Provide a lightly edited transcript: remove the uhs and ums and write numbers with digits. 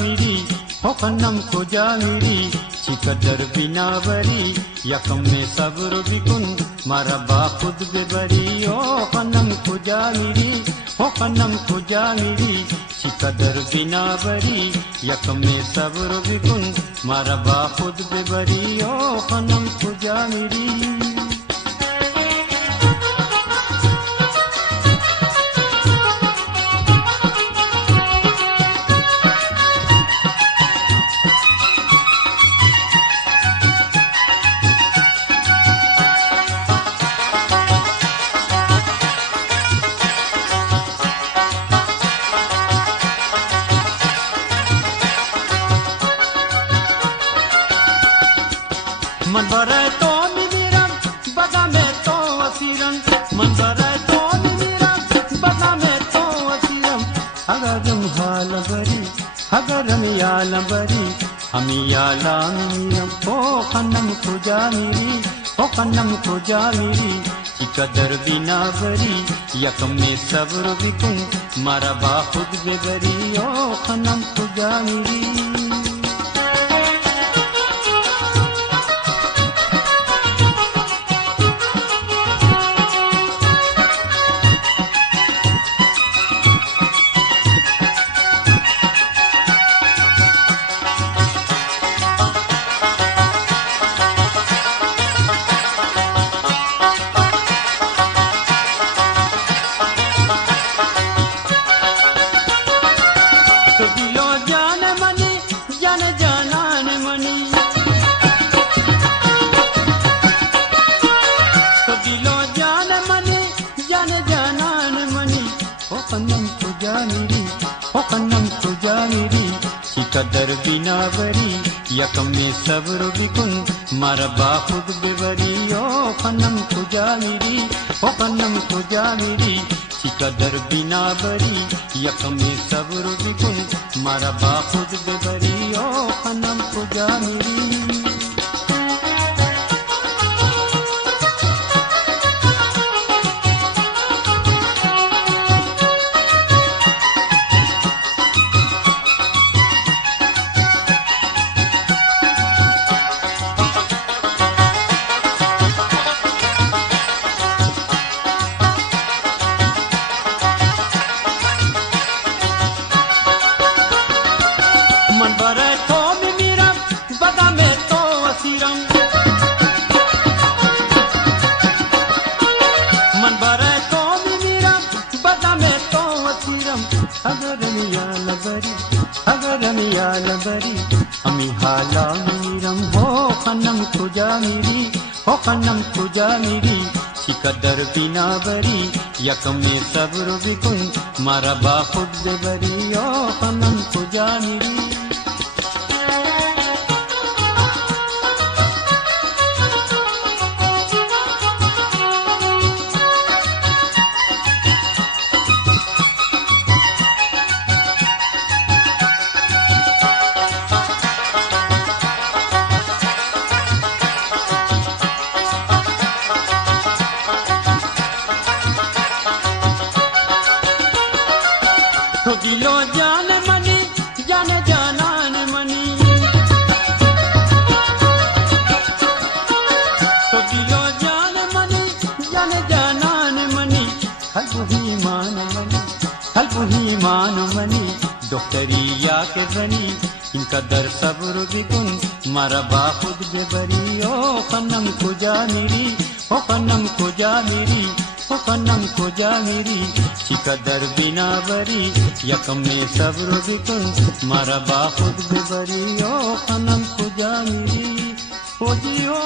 मिरी हो खन्नम खुजा मिरी चिकदर बिनावरी यकम में सब्र बिकुन मारा बाखुद बेबरी ओ खन्नम खुजा मिरी हो खन्नम खुजा मिरी चिकदर बिनावरी यकम में सब्र बिकुन मारा बाखुद बेबरी ओ खन्नम खुजा मिरी मन बरे तो मिरम बगा में तो वसीरम मन बरे तो मिरम बगा में तो वसीरम अगरम हाल बरी अगरम याल बरी हम याला मिरम ओ खन्नम खुजा मिरी ओ खन्नम खुजा मिरी चिकदर बिना बरी यकम में सब्र बिकुन मारा बाखुद बेबरी ओ खन्नम खुजा मिरी खन्नम खुजा मिरी चिकदर बिनावरी यकम में सब्र बिकुन मारा बाखुद बेबरी ओ खन्नम खुजा मिरी ओ खन्नम खुजा मिरी चिकदर बिनावरी यकम में सब्र बिकुन मारा बाखुद बेबरी ओ खन्नम खुजा मिरी मन बरे तो मिरम बगा में तो वसीरम मन बरे तो मिरम बगा में तो वसीरम अगरम याल बरी हमी हाला मिरम हो खन्नम खुजा मिरी हो खन्नम खुजा मिरी चिकदर बिनावरी यकम में सब्र बिकुन मारा बाखुद बेबरी ओ खन्नम खुजा मिरी तो दिलो जान मनी जान जानान मनी तो दिलो जान मनी जान जानान मनी हल्बुही मान मनी डॉक्टरिया के बनी इनका दर सब्र बिकुन मारा बाखुद बेबरी ओ खन्नम खुजा मिरी ओ खन्नम खुजा मिरी ओ खन्नम खुजा मिरी चिकदर बिनावरी यकम में सब्र बिकुन मारा बाखुद बेबरी ओ खन्नम खुजा मिरी ओ जी हो।